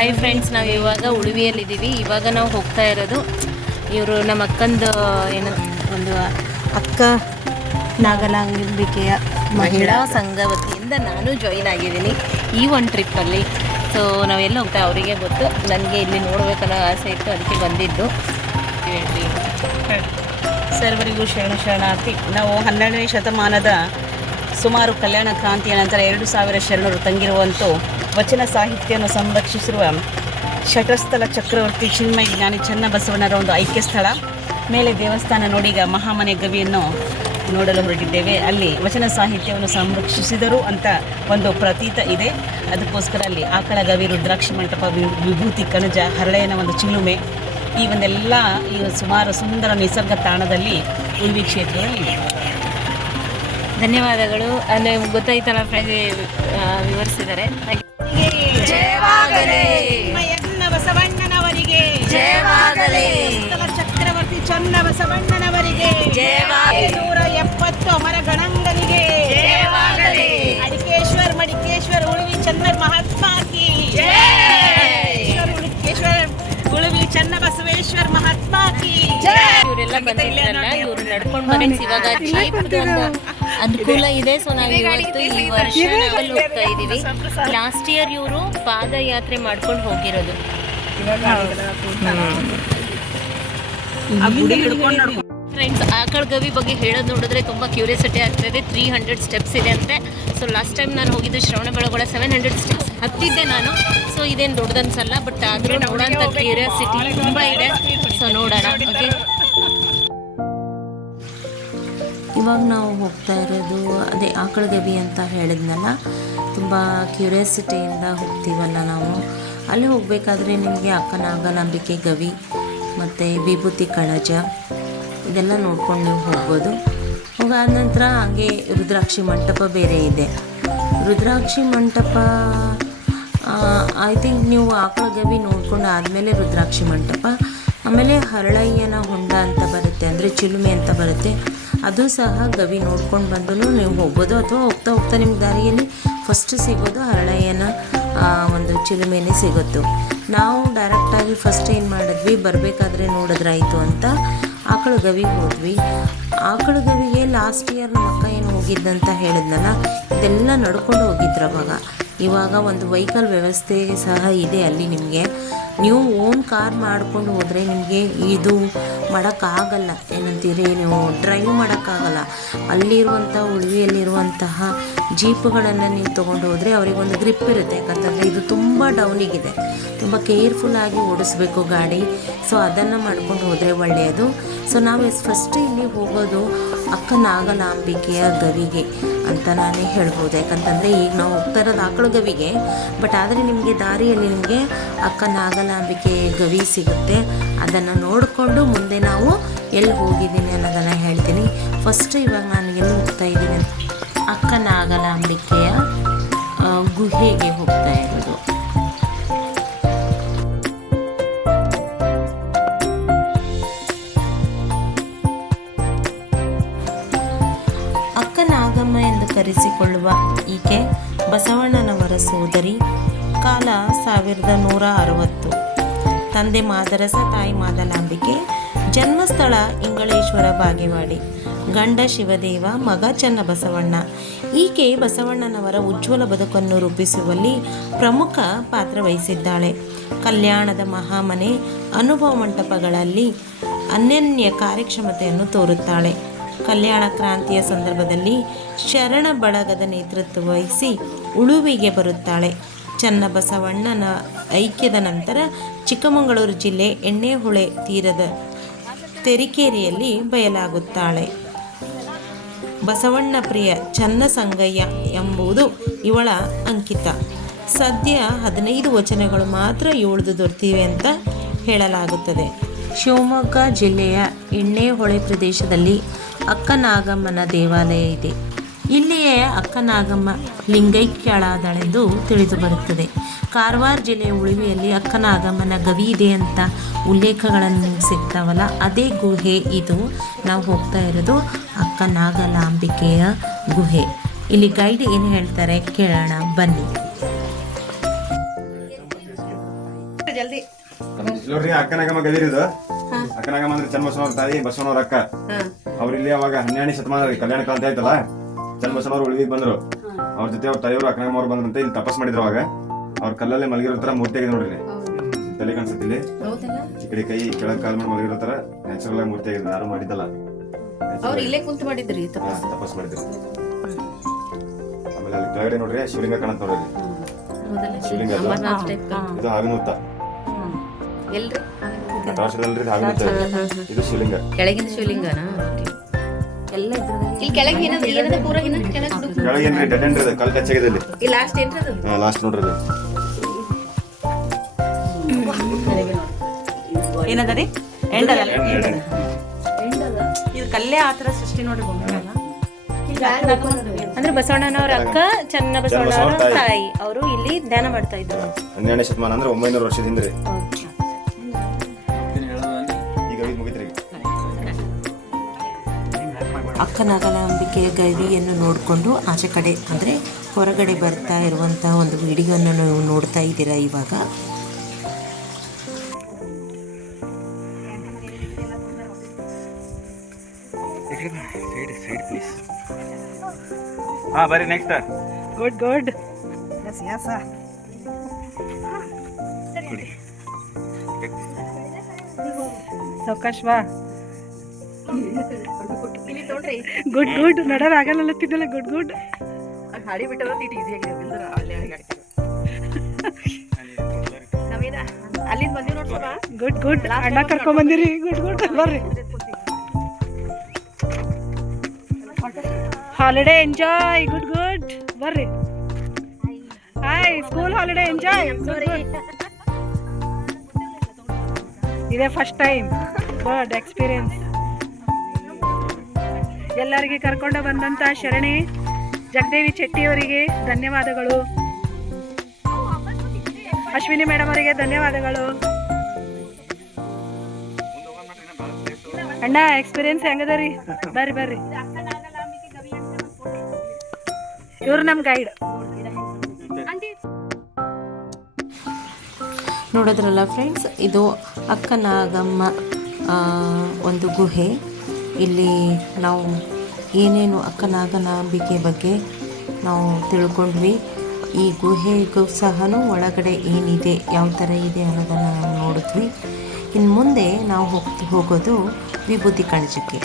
Hi friends, ನಾವು ಇವಾಗ ಉಳುವಿಯಲ್ಲಿದ್ದೀವಿ. ಇವಾಗ ನಾವು ಹೋಗ್ತಾ ಇರೋದು ಇವರು ನಮ್ಮ ಅಕ್ಕಂದು ಏನು ಒಂದು ಅಕ್ಕ ನಾಗಲಾಂಬಿಕೆಯ ಮಹಿಳಾ ಸಂಘ ವತಿಯಿಂದ ನಾನು ಜಾಯಿನ್ ಆಗಿದ್ದೀನಿ ಈ ಒಂದು ಟ್ರಿಪ್ಪಲ್ಲಿ. ಸೊ ನಾವೆಲ್ಲ ಹೋಗ್ತಾ ಅವರಿಗೆ ಗೊತ್ತು, ನನಗೆ ಇಲ್ಲಿ ನೋಡಬೇಕನ್ನೋ ಆಸೆ ಇತ್ತು, ಅದಕ್ಕೆ ಬಂದಿದ್ದು. ಸರ್ವರಿಗೂ ಶರಣಾರ್ಥಿ. ನಾವು 12ನೇ ಶತಮಾನದ ಸುಮಾರು ಕಲ್ಯಾಣ ಕ್ರಾಂತಿಯ ನಂತರ 2000 ಶರಣರು ತಂಗಿರುವಂಥ ವಚನ ಸಾಹಿತ್ಯವನ್ನು ಸಂರಕ್ಷಿಸಿರುವ ಶಟಸ್ಥಲ ಚಕ್ರವರ್ತಿ ಚಿನ್ಮಯ ಜ್ಞಾನಿ ಚನ್ನಬಸವಣ್ಣರ ಒಂದು ಐಕ್ಯ ಸ್ಥಳ. ಮೇಲೆ ದೇವಸ್ಥಾನ ನೋಡಿ, ಈಗ ಮಹಾಮನೆ ಗವಿಯನ್ನು ನೋಡಲು ಹೊರಟಿದ್ದೇವೆ. ಅಲ್ಲಿ ವಚನ ಸಾಹಿತ್ಯವನ್ನು ಸಂರಕ್ಷಿಸಿದರು ಅಂತ ಒಂದು ಪ್ರತೀತ ಇದೆ. ಅದಕ್ಕೋಸ್ಕರ ಅಲ್ಲಿ ಆಕಳ ಗವಿ, ರುದ್ರಾಕ್ಷಿ ಮಂಟಪ, ವಿಭೂತಿ ಕಣಜ, ಹರಳೆಯನ ಒಂದು ಚಿಲುಮೆ, ಈ ಒಂದೆಲ್ಲ ಈ ಸುಮಾರು ಸುಂದರ ನಿಸರ್ಗ ತಾಣದಲ್ಲಿ ಉಳ್ವಿ ಕ್ಷೇತ್ರದಲ್ಲಿ ಇದೆ. ಧನ್ಯವಾದಗಳು. ಅಂದರೆ ಗೊತ್ತಾಯ್ತಲ್ಲ ಫ್ರೆಂಡ್, ವಿವರಿಸಿದ್ದಾರೆ. ಬಸವಣ್ಣನವರಿಗೆ ಚಕ್ರವರ್ತಿ ಚನ್ನಬಸವಣ್ಣನವರಿಗೆ 170 ಅಮರ ಗಣಂಗರಿಗೆ ಮಡಿಕೇಶ್ವರ ಉಳುವಿ ಚನ್ನ ಮಹಾತ್ಮ ಕಿ ಉಳುವಿ ಚನ್ನಬಸವೇಶ್ವರ ಮಹಾತ್ಮ ಕಿ. ಇವರೆಲ್ಲ ಬಂದಿದ್ದಾರಲ್ಲ, ಇವರು ನಡ್ಕೊಂಡು ಬರೋಕ್ಕೆ ಇವಾಗ ಜೀಪ್ದು ಅನುಕೂಲ ಇದೆ. ಸೊ ನಾವು ಇವತ್ತು ಈ ವರ್ಷ ನಾವಲ್ಲಿ ಹೋಗ್ತಾ ಇದ್ದೀವಿ. ಲಾಸ್ಟ್ ಇಯರ್ ಇವರು ಪಾದಯಾತ್ರೆ ಮಾಡ್ಕೊಂಡು ಹೋಗಿರೋದು. ಫ್ರೆಂಡ್ಸ್, ಆಕಳ ಗವಿ ಬಗ್ಗೆ ಹೇಳೋದು ನೋಡಿದ್ರೆ ತುಂಬ ಕ್ಯೂರಿಯಾಸಿಟಿ ಆಗ್ತಾಯಿದೆ. 300 ಸ್ಟೆಪ್ಸ್ ಇದೆ ಅಂತೆ. ಸೊ ಲಾಸ್ಟ್ ಟೈಮ್ ನಾನು ಹೋಗಿದ್ದು ಶ್ರವಣಬೆಳಗೊಳ 700 ಸ್ಟೆಪ್ಸ್ ಹತ್ತಿದ್ದೆ ನಾನು. ಸೊ ಇದೇನು ದೊಡ್ಡದನ್ಸಲ್ಲ, ಬಟ್ ಆದರೂ ನೋಡೋಂಥ ಕ್ಯೂರಿಯಾಸಿಟಿ ತುಂಬ ಇದೆ. ಸೊ ನೋಡೋಣ. ಓಕೆ, ಇವಾಗ ನಾವು ಹೋಗ್ತಾ ಇರೋದು ಅದೇ ಆಕಳ ಗವಿ ಅಂತ ಹೇಳಿದ್ನಲ್ಲ, ತುಂಬ ಕ್ಯೂರಿಯಾಸಿಟಿಯಿಂದ ಹೋಗ್ತೀವಲ್ಲ ನಾವು. ಅಲ್ಲಿ ಹೋಗಬೇಕಾದ್ರೆ ನಿಮಗೆ ಅಕ್ಕ ನಾಗಲಾಂಬಿಕೆ ಗವಿ ಮತ್ತು ವಿಭೂತಿ ಕಣಜ ಇದೆಲ್ಲ ನೋಡ್ಕೊಂಡು ನೀವು ಹೋಗ್ಬೋದು. ಹೋಗಾದ ನಂತರ ಹಾಗೆ ರುದ್ರಾಕ್ಷಿ ಮಂಟಪ ಬೇರೆ ಇದೆ. ರುದ್ರಾಕ್ಷಿ ಮಂಟಪ ಐ ಥಿಂಕ್ ನೀವು ಆಕಳ ಗವಿ ನೋಡ್ಕೊಂಡು ಆದಮೇಲೆ ರುದ್ರಾಕ್ಷಿ ಮಂಟಪ, ಆಮೇಲೆ ಹರಳಯ್ಯನ ಹೊಂಡ ಅಂತ ಬರುತ್ತೆ, ಅಂದರೆ ಚಿಲುಮೆ ಅಂತ ಬರುತ್ತೆ, ಅದು ಸಹ ಗವಿ ನೋಡ್ಕೊಂಡು ಬಂದು ನೀವು ಹೋಗ್ಬೋದು. ಅಥವಾ ಹೋಗ್ತಾ ಹೋಗ್ತಾ ನಿಮ್ಗೆ ದಾರಿಯಲ್ಲಿ ಫಸ್ಟ್ ಸಿಗೋದು ಹರಳಯ್ಯನ ಒಂದು ಚಿಲುಮೆನೇ ಸಿಗುತ್ತೋ. ನಾವು ಡೈರೆಕ್ಟಾಗಿ ಫಸ್ಟ್ ಏನು ಮಾಡಿದ್ವಿ, ಬರಬೇಕಾದ್ರೆ ನೋಡಿದ್ರಾಯಿತು ಅಂತ ಆಕಳ ಗವಿಗೆ ಹೋದ್ವಿ. ಆಕಳ ಗವಿಗೆ ಲಾಸ್ಟ್ ಇಯರ್ ನಮ್ಮ ಅಕ್ಕ ಏನು ಹೋಗಿದ್ದಂತ ಹೇಳಿದ್ನಲ್ಲ, ಇದೆಲ್ಲ ನಡ್ಕೊಂಡು ಹೋಗಿದ್ರು ಅವಾಗ. ಇವಾಗ ಒಂದು ವೆಹಿಕಲ್ ವ್ಯವಸ್ಥೆ ಸಹ ಇದೆ ಅಲ್ಲಿ. ನಿಮಗೆ ನೀವು ಓನ್ ಕಾರ್ ಮಾಡ್ಕೊಂಡು ಹೋದರೆ ನಿಮಗೆ ಇದು ಮಾಡೋಕ್ಕಾಗಲ್ಲ, ಏನಂತೀರಿ, ನೀವು ಡ್ರೈವ್ ಮಾಡೋಕ್ಕಾಗಲ್ಲ. ಅಲ್ಲಿರುವಂಥ ಉಳುವಿಯಲ್ಲಿರುವಂತಹ ಜೀಪುಗಳನ್ನು ನೀವು ತೊಗೊಂಡು ಹೋದರೆ ಅವರಿಗೊಂದು ಗ್ರಿಪ್ ಇರುತ್ತೆ. ಯಾಕಂತಂದರೆ ಇದು ತುಂಬ ಡೌನಿಗಿದೆ, ತುಂಬ ಕೇರ್ಫುಲ್ಲಾಗಿ ಓಡಿಸ್ಬೇಕು ಗಾಡಿ. ಸೊ ಅದನ್ನು ಮಾಡ್ಕೊಂಡು ಹೋದರೆ ಒಳ್ಳೆಯದು. ಸೊ ನಾವು ಫಸ್ಟ್ ಇಲ್ಲಿ ಹೋಗೋದು ಅಕ್ಕ ನಾಗಲಾಂಬಿಕೆಯ ಗವಿಗೆ ಅಂತ ನಾನೇ ಹೇಳ್ಬೋದು. ಯಾಕಂತಂದರೆ ಈಗ ನಾವು ಹೋಗ್ತಾ ಇರೋದು ಆಕಳ ಗವಿಗೆ, ಬಟ್ ಆದರೆ ನಿಮಗೆ ದಾರಿಯಲ್ಲಿ ನಿಮಗೆ ಅಕ್ಕ ನಾಗಲಾಂಬಿಕೆ ಗವಿ ಸಿಗುತ್ತೆ. ಅದನ್ನು ನೋಡಿಕೊಂಡು ಮುಂದೆ ನಾವು ಎಲ್ಲಿ ಹೋಗಿದ್ದೀನಿ ಅನ್ನೋದನ್ನು ಹೇಳ್ತೀನಿ. ಫಸ್ಟ್ ಇವಾಗ ನಾನು ಎಲ್ಲಿ ಹೋಗ್ತಾ ಇದ್ದೀನಿ, ಅಕ್ಕ ನಾಗಲಾಂಬಿಕೆಯ ಗುಹೆಗೆ ಹೋಗ್ತಾ ಇರೋದು. ನಾಗಮ್ಮ ಎಂದು ಕರೆಸಿಕೊಳ್ಳುವ ಈಕೆ ಬಸವಣ್ಣನವರ ಸೋದರಿ. ಕಾಲ 1160. ತಂದೆ ಮಾದರಸ, ತಾಯಿ ಮಾದಲಾಂಬಿಕೆ. ಜನ್ಮಸ್ಥಳ ಇಂಗಳೇಶ್ವರ, ಬಾಗೇವಾಡಿ. ಗಂಡ ಶಿವದೇವ, ಮಗ ಚನ್ನಬಸವಣ್ಣ. ಈಕೆ ಬಸವಣ್ಣನವರ ಉಜ್ವಲ ಬದುಕನ್ನು ರೂಪಿಸುವಲ್ಲಿ ಪ್ರಮುಖ ಪಾತ್ರ ವಹಿಸಿದ್ದಾಳೆ. ಕಲ್ಯಾಣದ ಮಹಾಮನೆ ಅನುಭವ ಮಂಟಪಗಳಲ್ಲಿ ಅನನ್ಯ ಕಾರ್ಯಕ್ಷಮತೆಯನ್ನು ತೋರುತ್ತಾಳೆ. ಕಲ್ಯಾಣ ಕ್ರಾಂತಿಯ ಸಂದರ್ಭದಲ್ಲಿ ಶರಣ ಬಳಗದ ನೇತೃತ್ವ ವಹಿಸಿ ಉಳುವಿಗೆ ಬರುತ್ತಾಳೆ. ಚನ್ನಬಸವಣ್ಣನ ಐಕ್ಯದ ನಂತರ ಚಿಕ್ಕಮಗಳೂರು ಜಿಲ್ಲೆ ಎಣ್ಣೆಹೊಳೆ ತೀರದ ತೆರಿಕೇರಿಯಲ್ಲಿ ಬಯಲಾಗುತ್ತಾಳೆ. ಬಸವಣ್ಣ ಪ್ರಿಯ ಚನ್ನಸಂಗಯ್ಯ ಎಂಬುದು ಇವಳ ಅಂಕಿತ. ಸದ್ಯ 15 ವಚನಗಳು ಮಾತ್ರ ಇವಳದು ದೊರೆತಿವೆ ಅಂತ ಹೇಳಲಾಗುತ್ತದೆ. ಶಿವಮೊಗ್ಗ ಜಿಲ್ಲೆಯ ಎಣ್ಣೆಹೊಳೆ ಪ್ರದೇಶದಲ್ಲಿ ಅಕ್ಕನಾಗಮ್ಮನ ದೇವಾಲಯ ಇದೆ. ಇಲ್ಲಿಯೇ ಅಕ್ಕನಾಗಮ್ಮ ಲಿಂಗೈಕ್ಯಳಾದಳೆಂದು ತಿಳಿದು ಬರುತ್ತದೆ. ಕಾರವಾರ ಜಿಲ್ಲೆಯ ಉಳುವಿಯಲ್ಲಿ ಅಕ್ಕನಾಗಮ್ಮನ ಗವಿ ಇದೆ ಅಂತ ಉಲ್ಲೇಖಗಳನ್ನು ಸಿಗ್ತಾವಲ್ಲ, ಅದೇ ಗುಹೆ ಇದು. ನಾವು ಹೋಗ್ತಾ ಇರೋದು ಅಕ್ಕನಾಗಲಾಂಬಿಕೆಯ ಗುಹೆ. ಇಲ್ಲಿ ಗೈಡ್ ಏನು ಹೇಳ್ತಾರೆ ಕೇಳೋಣ ಬನ್ನಿ. ನೋಡ್ರಿ ಅಕ್ಕನಾಗಮ್ಮ ಗದಿರಿದು ಅಕ್ಕನಾಗಮ್ಮ ಅಂದ್ರೆ ಚನ್ನಬಸವನವ್ರ ತಾಯಿ ಬಸವನವ್ರ ಅಕ್ಕ. ಅವ್ರ ಇಲ್ಲಿ ಅವಾಗ 12ನೇ ಶತಮಾನ ಕಲ್ಯಾಣ ಕ್ರಾಂತಿ ಆಯ್ತಲ್ಲ, ಚನ್ನಬಸವನವ್ರು ಉಳಿವಿಗೆ ಬಂದ್ರು. ಅವ್ರ ಜೊತೆ ಅವ್ರ ತಾಯಿಯವರು ಅಕ್ಕನಾಗಮ್ಮ ಅವ್ರು ಬಂದ್ರಂತ ಇಲ್ಲಿ ತಪಸ್ ಮಾಡಿದ್ರು. ಅವಾಗ ಅವ್ರ ಕಲ್ಲಲ್ಲೇ ಮಲಗಿರೋ ತರ ಮೂರ್ತಿ ಆಗಿದೆ ನೋಡ್ರಿ. ತಲೆ ಕಾಣಿಸುತ್ತೆ ಇಲ್ಲಿ, ಈ ಕಡೆ ಕೈ ಕೆಳಗ್ ಕಾಲ್ ಮಾಡಿ ಮಲಗಿರೋ ತರ ನ್ಯಾಚುರಲ್ ಆಗಿ ಮೂರ್ತಿ ಆಗಿದೆ. ಯಾರು ಮಾಡಿದ್ದಲ್ಲ, ಇಲ್ಲೇ ಕುಂತು ಮಾಡಿದ್ರಿ ತಪಸ್ ಮಾಡಿದ್ರು. ಆಮೇಲೆ ಅಲ್ಲಿ ಕೆಳಗಡೆ ನೋಡ್ರಿ ಶಿವಲಿಂಗ ಕಾಣತ್ ನೋಡ್ರಿ. ಶಿವಲಿಂಗ ಇದು ಹಾವಿನ ಹುತ್ತ. ಮಹಾರಾಷ್ಟ್ರದಲ್ರಿ ಹಾವಿನ ಹುತ್ತ. ಇದು ಶಿವಲಿಂಗ, ಕೆಳಗಿನ ಶಿವಲಿಂಗನಾ? ಎಲ್ಲ ಕೆಳಗೇನ್ರಿ ಡೆಡ್ ಎಂಡ್ ಇದೆ, ಕಲ್ ಕಚ್ಚಾಗಿದೆ ಇಲ್ಲಿ. ಲಾಸ್ಟ್ ನೋಡ್ರಿ ಅದು ಏನದರಿ? ಇದು ಕಲ್ಲೇ ಆತರ ಸೃಷ್ಟಿ ನೋಡ್ರಿ. ಅಂದ್ರೆ ಬಸವಣ್ಣನವರ ಅಕ್ಕ ಚನ್ನ ಬಸವಣ್ಣವರ ತಾಯಿ ಅವರು ಇಲ್ಲಿ ಧ್ಯಾನ ಮಾಡ್ತಾ ಇದ್ರು. 12ನೇ ಶತಮಾನ ಅಂದ್ರೆ 900 ವರ್ಷದ ಹಿಂದೆ. ಈಗ ಮುಗಿತ್ರಿ. ಅಕ್ಕನಾಗಲಾಂಬಿಕೆಯ ಗವಿಯನ್ನು ನೋಡಿಕೊಂಡು ಆಚೆ ಕಡೆ ಅಂದರೆ ಹೊರಗಡೆ ಬರ್ತಾ ಇರುವಂಥ ಒಂದು ವಿಡಿಯೋನ ನೀವು ನೋಡ್ತಾ ಇದ್ದೀರಾ ಇವಾಗ. ಬರ್ರಿ ನೆಕ್ಸ್ಟ್. ಗುಡ್ ಸೌಕಾಶ್ ಬಾ. ಗುಡ್ ನಡರ್ ಆಗಲ್ಲ ತಿನ್ನಲ್ಲ. ಗುಡ್ ಹಾಡಿ ಬಿಟ್ಟರ ಈಸಿ ಅಲ್ಲಿಂದ ಬಂದಿವಿ ನೋಡ್ಸೋಣ. ಗುಡ್ ಅಣ್ಣ ಕರ್ಕೊಂಡ್ ಬಂದಿರಿ. ಗುಡ್ ಬರ್ರಿ. Holiday enjoy. ಗುಡ್ ಬರ್ರಿ. Hi, school holiday enjoy. ಇದೇ ಫಸ್ಟ್ ಟೈಮ್. Good experience. ಎಲ್ಲರಿಗೆ ಕರ್ಕೊಂಡು ಬಂದಂತ ಶರಣಿ ಜಗದೇವಿ ಚೆಟ್ಟಿಯವರಿಗೆ ಧನ್ಯವಾದಗಳು. ಅಶ್ವಿನಿ ಮೇಡಮ್ ಅವರಿಗೆ ಧನ್ಯವಾದಗಳು. ಅಣ್ಣ ಎಕ್ಸ್ಪೀರಿಯನ್ಸ್ ಹೆಂಗದರಿ? ಬರ್ರಿ. ಇವ್ರು ನಮ್ಮ ಗೈಡ್. ನೋಡಿದ್ರಲ್ಲ ಫ್ರೆಂಡ್ಸ್, ಇದು ಅಕ್ಕನಾಗಮ್ಮ ಒಂದು ಗುಹೆ. ಇಲ್ಲಿ ನಾವು ಏನೇನು ಅಕ್ಕನಾಗನಾಂಬಿಕೆ ಬಗ್ಗೆ ನಾವು ತಿಳ್ಕೊಂಡ್ವಿ. ಈ ಗುಹೆಗೂ ಸಹ ಒಳಗಡೆ ಏನಿದೆ, ಯಾವ ಥರ ಇದೆ ಅನ್ನೋದನ್ನು ನಾವು ನೋಡಿದ್ವಿ. ಇನ್ನು ಮುಂದೆ ನಾವು ಹೋಗೋದು ವಿಭೂತಿ ಕಣಜಕ್ಕೆ.